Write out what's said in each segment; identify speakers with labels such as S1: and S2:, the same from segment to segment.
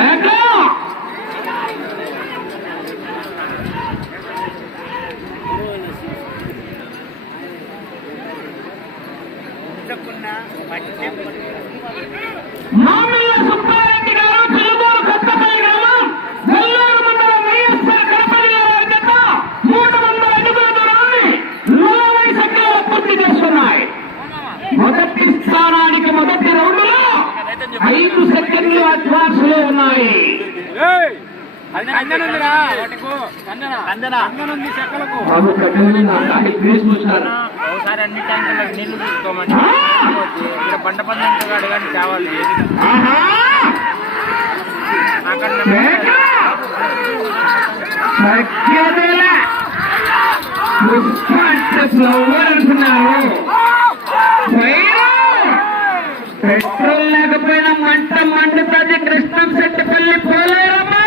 S1: ఏకా!
S2: పుచ్చకున్న పచ్చే
S1: మామిళ్ళ సుబ్బారెడ్డి గారు చిలుమూరు కొత్తపల్లి గ్రామం నెల్లూరు మండలం వైఎస్ఆర్ కడప జిల్లా వారి జత మూడు వందల అడుగుల దూరాన్ని నలభై సెకండ్ల పూర్తి చేస్తున్నాయి మొదటి స్థానానికి మొదటి రౌండ్లో ఐదు సెకండ్లు అడ్వాన్స్లో ఉన్నాయి
S2: కందనుందిరా వాటికు కందన కందన కందనుంది చెక్కలకు
S1: బాబు కట్టెలు గ్రీస్ పూసారు
S2: ఒకసారి అన్ని నీళ్ళు తీసుకోమని. ఇక్కడ బండ పందంతో కావాలి!
S1: పెట్రోల్ లేకపోయినా మంట మండుతుంది కృష్ణం శెట్టిపల్లి పోలేరమ్మా.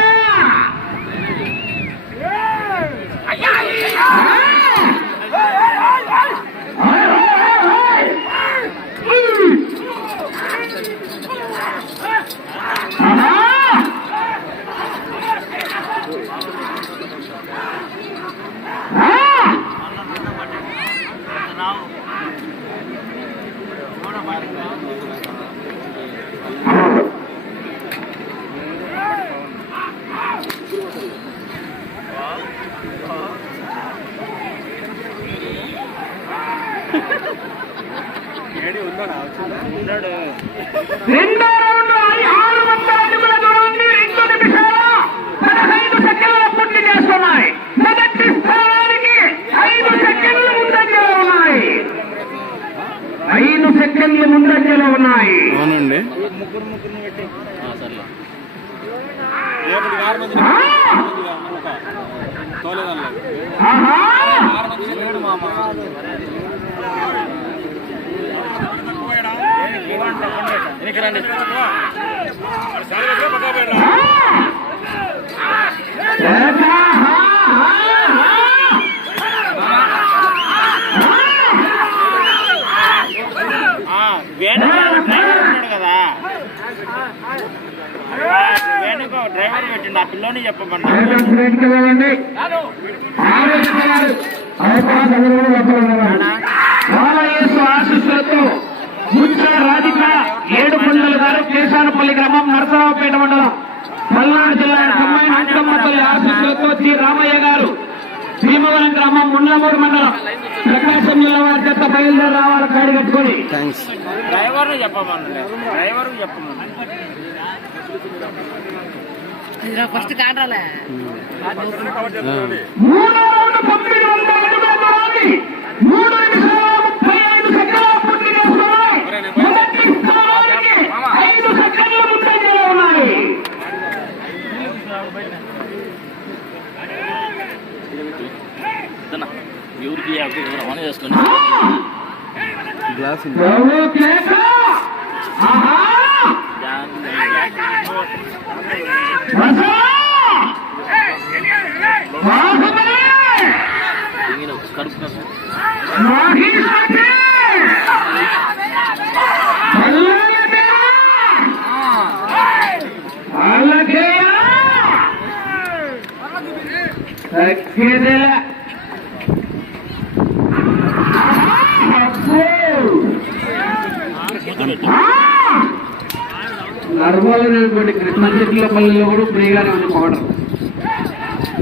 S1: రెండో రౌండ్ ఆరు- వందల అడుగుల దూరాన్ని రెండు నిమిషాల పదహైదు సెకండ్ల పూర్తి చేస్తున్నాయి. మొదటి స్థానానికి ఐదు సెకండ్లు ముందంజలో ఉన్నాయి. ఐదు సెకండ్లు ముందంజలో ఉన్నాయి.
S3: అవునండి.
S2: ముగ్గురు ముగ్గురు పెట్టి సర్లే!
S1: ఆహా!
S2: డ్రైవర్ ఉన్నాడు ఆ పిల్లోని చెప్పమన్నా
S1: ఆశీస్సులతో ముచ్చ రాధిక ఏడు పండుగల గారు కేశానపల్లి గ్రామం నరసరావుపేట మండలం. పల్నాడు జిల్లా కమ్మాయి అంకమ్మ తల్లి ఆశీస్సులతో శ్రీ రామయ్య గారు భీమవరం గ్రామం ముండ్లమూరు మండలం. ప్రకాశం జిల్లా వారి చెత్త బయలుదేరి రావాలి కాడి కట్టుకొని.
S2: డ్రైవర్ చెప్పమన్నా డ్రైవర్ చెప్పమన్నా
S4: ఫస్ట్
S1: మూడో వందల అడుగుల మూడు నిమిషాల ముప్పై ఐదు సెకండ్ల పూర్తి చేస్తున్నాయి మొదటి స్థానానికి ఐదు సెకండ్ల ముందంజలో ఉన్నాయి
S2: ఎవరికి రవాణా చేసుకుని
S3: గ్లాస్
S1: ప్రభు కేక! ఆహా! వస! వాసుదే! మహిషదే! అల్లదే! అల్లదేయా! తగ్గేదేల. ఆహా! అబ్బో! నర్మలైనటువంటి కృష్ణ చెట్ల పల్లెల్లో కూడా ఫ్రీగానే ఉంది పౌడర్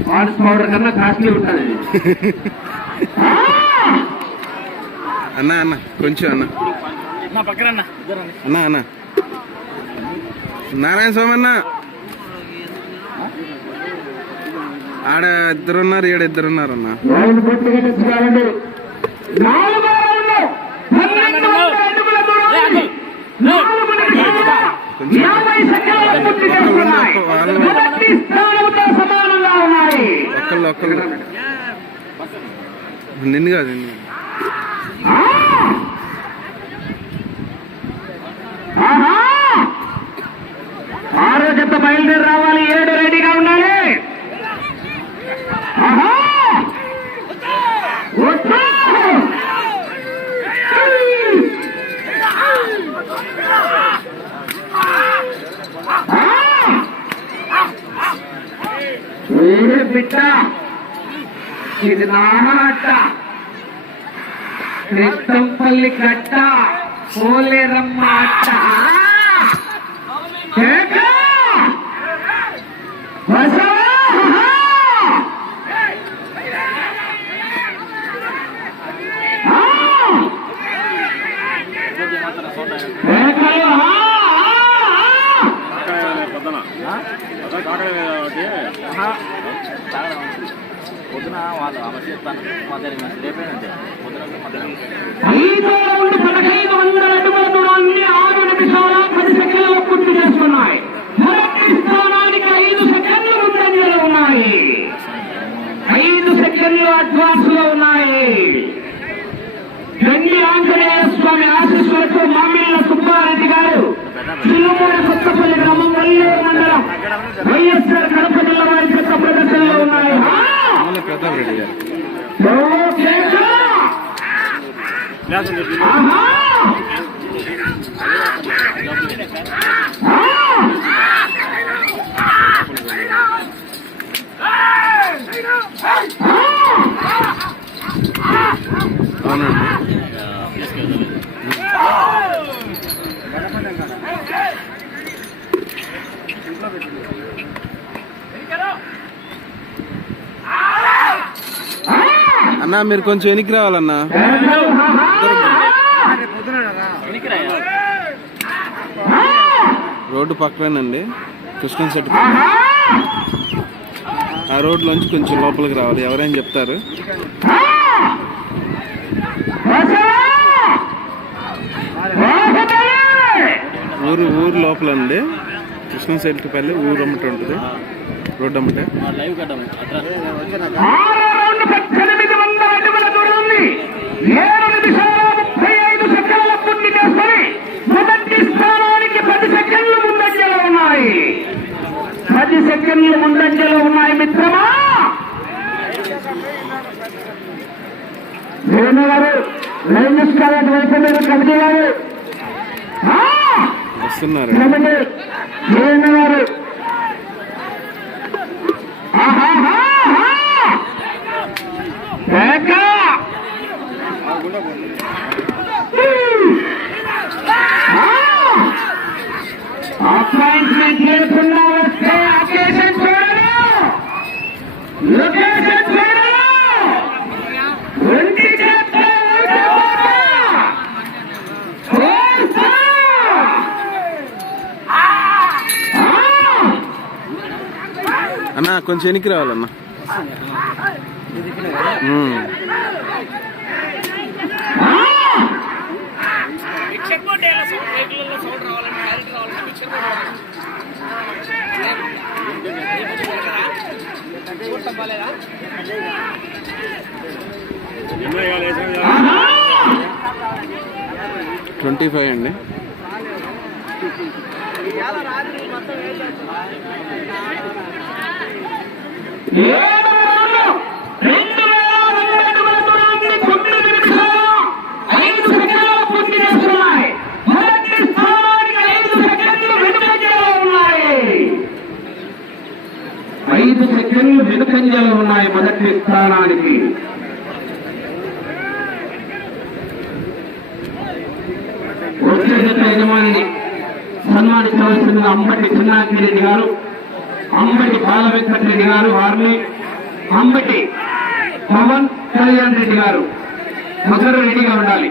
S1: వాడ్స్ పౌడర్ కన్నా కాస్ట్లీ ఉంటుంది.
S3: అన్న అన్న కొంచెం అన్న.
S2: అన్న
S3: అన్న అన్న. నారాయణ స్వామి అన్న. ఆడ ఇద్దరున్నారు ఈడ ఇద్దరున్నారు అన్న.
S1: నాలుగో రౌండ్ పన్నెండు వందల అడుగుల దూరాన్ని నాలుగు నిమిషాల యాభై సెకండ్ల పూర్తి చేస్తున్నాయి. మొదటి స్థానంతో సమానంగా ఉన్నాయి.
S3: ఒక్కళ్ళు ఒక్కళ్ళు. నిన్ను కాదు నిన్ను!
S1: ఆరో జత బయలుదేరి రావాలి. ఏడు రెడీగా ఉండాలి. ఆహా! ఉత్సాహం! ఆ! ఏడే బిడ్డ ఇది నానాట కృష్ణంపల్లి కట్ట పోలేరమ్మ అట్ట కేక! బసవా! ఆ! కేకలు! ఆ! ఆ! ఆ!
S2: పొద్దున వాళ్ళు ఆమె చెప్తాను మధ్యాహ్నం రేపేనంటే పొద్దున మధ్యాహ్నం
S1: ఐదో రౌండ్ పదహైదు వందల అడుగుల దూరాన్ని ఆరు నిమిషాల పది సెకండ్లు పూర్తి చేసుకున్నాయి మొదటి స్థానానికి ఐదు సెకండ్లు ముందంజలో ఉన్నాయి ఐదు సెకండ్లు అడ్వాన్స్లో ఉన్నాయి గంగి ఆంజనేయ స్వామి ఆశీస్సులతో మామిళ్ళ సుబ్బారెడ్డి గారు చిలుమూరి కొత్తపల్లి గ్రామం వల్లూరు మండలం వైఎస్ఆర్ కడప జిల్లా వారి ప్రదర్శనలో ఉన్నాయి.
S3: ప్రతాప్ రెడ్డి గారు
S1: ఓ కేశవ! ఆహా!
S3: అవునండి అన్న మీరు కొంచెం వెనక్కి రావాలన్నా. రోడ్డు పక్కనేనండి. కృష్ణ సెట్ ఆ రోడ్లోంచి కొంచెం లోపలికి రావాలి. ఎవరైనా చెప్తారు? ఊరు ఊరు లోపలండి. కృష్ణ సెట్టిపల్లి ఊరు అమ్మట ఉంటుంది. రోడ్డు అమ్మటే
S2: లైవ్ కట్టాము అట్లా
S1: ఆరో రౌండ్ పద్దెనిమిది వందల అడుగుల దూరం ఉంది ఏడు నిమిషాల ముప్పై ఐదు సెకండ్ల పూర్తి చేసుకొని మొదటి స్థానానికి పది సెకండ్లు ముందంజలో ఉన్నాయి. పది సెకండ్లు ముందంజలో ఉన్నాయి మిత్రమా? వేణు గారు లైన్ తీసుకోవాలి వైపు మీరు కమిటీ గారు? వేణు గారు
S3: అన్న కొంచెం వెనక్కి రావాలన్న ట్వంటీ ఫైవ్ అండి.
S1: ఏడు రౌండ్లు, రెండు వేల రెండు అడుగుల దూరాన్ని తొమ్మిది నిమిషాల ఐదు సెకండ్లు వెనుకంజలు ఉన్నాయి. మొదటి స్థానానికి వచ్చే యజమాని సన్మానించవలసింది అంబటి చిన్నాకిరెడ్డి గారు బాల వెంకటరెడ్డి గారు వారిని అంబటి పవన్ కళ్యాణ్ రెడ్డి గారు మొదలు రెడీగా ఉండాలి!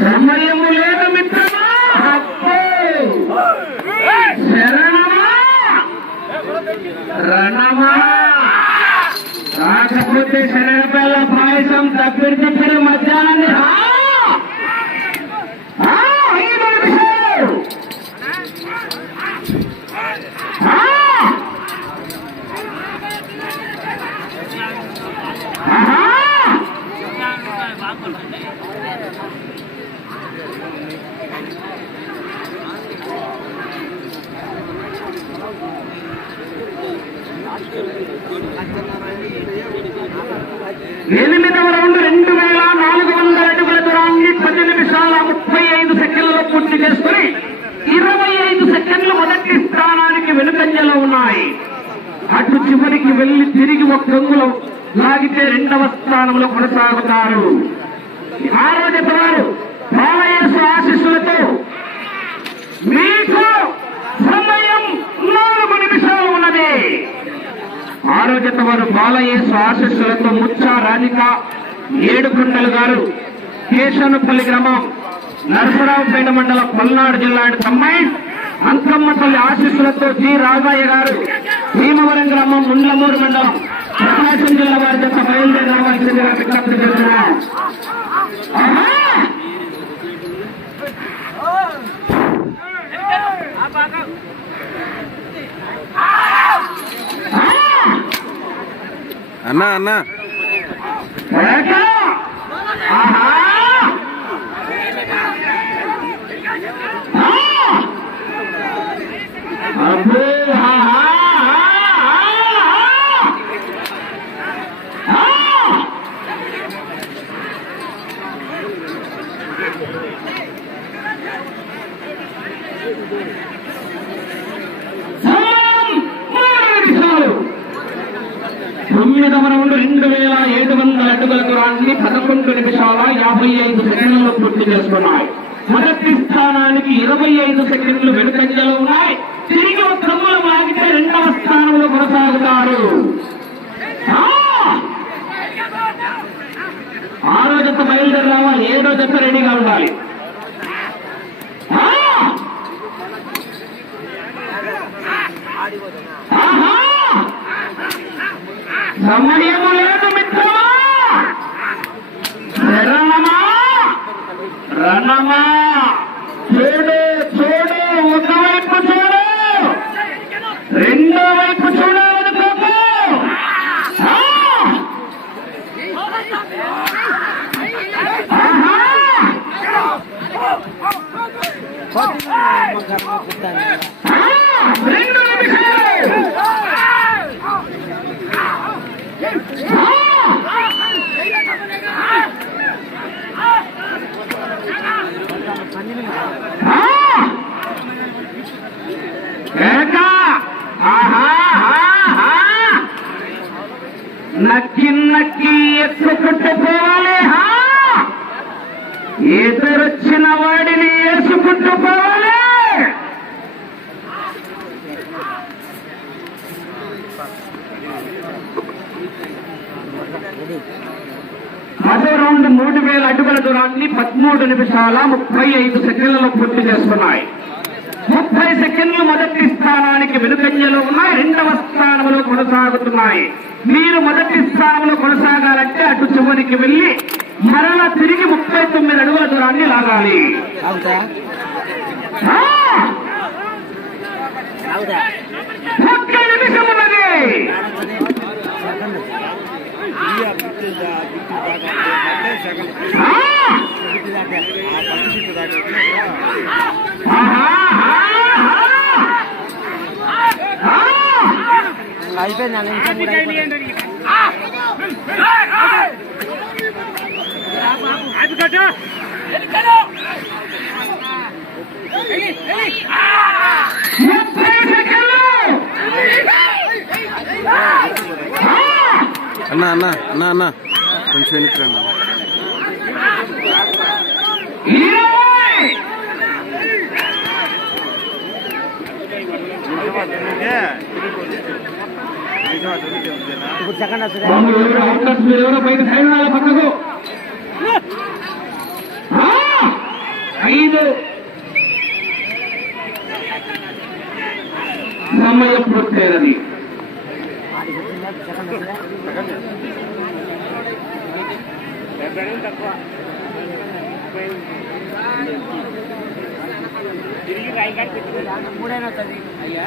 S1: సమయము లేదు మిత్రమా! శరణమా రణమా కాకపోతే శరణపల్ల పాయసం తప్పిడి తప్పిడి మధ్యాహ్నాన్ని ఆ! ఆ, ఐదు నిమిషాలు! ఆ! ఆహా! ఎనిమిదవ రౌండ్ రెండు వేల నాలుగు వందల అడుగుల దూరాన్ని పది నిమిషాల ముప్పై ఐదు సెకండ్లలో పూర్తి చేసుకుని ఇరవై ఐదు మొదటి స్థానానికి వెనుకంజలో ఉన్నాయి. అటు చివరికి వెళ్ళి తిరిగి ఒక గంగులో లాగితే రెండవ స్థానంలో కొనసాగుతారు. ఆరో జత వారు బాలయేసు ఆశీస్సులతో మీకు సమయం నాలుగు నిమిషాలు ఉన్నది. ఆరోగ్యత వారు బాలయేసు ఆశీస్సులతో ముచ్చ రాధిక ఏడుకొండలు గారు కేశవనపల్లి గ్రామం నరసరావుపేట మండలం పల్నాడు జిల్లా అమ్మాయి అంకమ్మ తల్లి ఆశీస్సులతో జి రాజయ్య గారు భీమవరం గ్రామం ముండ్లమూరు మండలం ప్రకాశం జిల్లా వారి జత బయలుదేరి రావాల్సిందిగా విజ్ఞప్తి చేస్తున్నాం ఆహా!
S3: అన్నా అన్నా!
S1: ఆహా! ఆ! అబ్బో! ఆహా! ఆ! ఆ! సమయం మూడు నిమిషాలు. తొమ్మిదవ రౌండ్ రెండు వేల ఏడు వందల అడుగుల దూరాన్ని పదకొండు నిమిషాల యాభై ఐదు సెకండ్లలో పూర్తి చేసుకున్నాయి మొదటి స్థానానికి ఇరవై ఐదు సెకండ్లు వెనుకంజలో ఉన్నాయి తిరిగి ఒక క్రమంలో లాగితే రెండవ స్థానంలో కొనసాగుతారు ఆ! ఆ రోజుతో బయలుదేరి రావాలి ఏడో జత రెడీగా ఉండాలి? సమయము లేదు మిత్రమా! శరణమా రణమా చూడు చూడు ఒకవైపు చూడు రెండో వైపు చూడాలనుకోకు ఆ! ఆహా! ఆ! రెండు నక్కి నక్కి ఎత్తుకుంటూ ఎదురొచ్చిన వాడిని వేసుకుంటూ పోవాలి. పదో రౌండ్ మూడు వేల అడుగుల దూరాన్ని పదమూడు నిమిషాల ముప్పై ఐదు సెకండ్లలో పూర్తి చేస్తున్నాయి. ముప్పై సెకండ్లు మొదటి స్థానానికి వెనుకంజలో ఉన్నాయి. రెండవ స్థానంలో కొనసాగుతున్నాయి. మీరు మొదటి స్థానంలో కొనసాగాలంటే అటు చివరికి వెళ్ళి మరలా తిరిగి ముప్పై తొమ్మిది అడుగుల దూరాన్ని లాగాలి! ఒక్క నిమిషం ఉన్నది ఆ! ఆహా! ఆహా! ఆ!
S4: అయిపోయింది
S3: అన్న అన్న అన్న అన్న. కొంచెం వెనక్కి రండి.
S4: ఇప్పుడు సెకండ్ వస్తుంది.
S1: సమయం పూర్తయినది
S4: సెకండ్ వస్తుంది తిరిగి రాయికాడ పెట్టుకుని మూడైనా వస్తుంది అయ్యా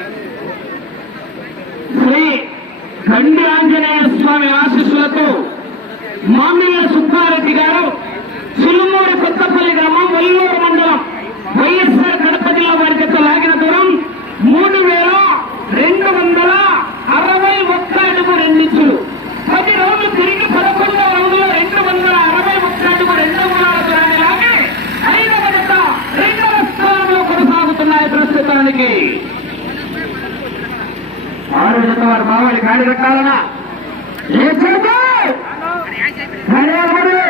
S1: శ్రీ గండి ఆంజనేయ స్వామి ఆశీస్సులతో మామిళ్ళ సుబ్బారెడ్డి గారు చిలుమూరు కొత్తపల్లి గ్రామం వల్లూరు మండలం వైఎస్ఆర్ కడప జిల్లా వారి చేత లాగిన దూరం మూడు వేల రెండు వందల అరవై ఒక్క అడుగు రెండించులు. పది రోజులు తిరిగి పదకొండవ రౌండ్లో రెండు వందల అరవై ఒక్క అడుగు రెండు వందల దూరాన్ని లాగి ఐదవ జత రెండవ స్థానంలో కొనసాగుతున్నాయి ప్రస్తుతానికి. ఆరు జత వారు మావాడి గాడి కట్టాలనా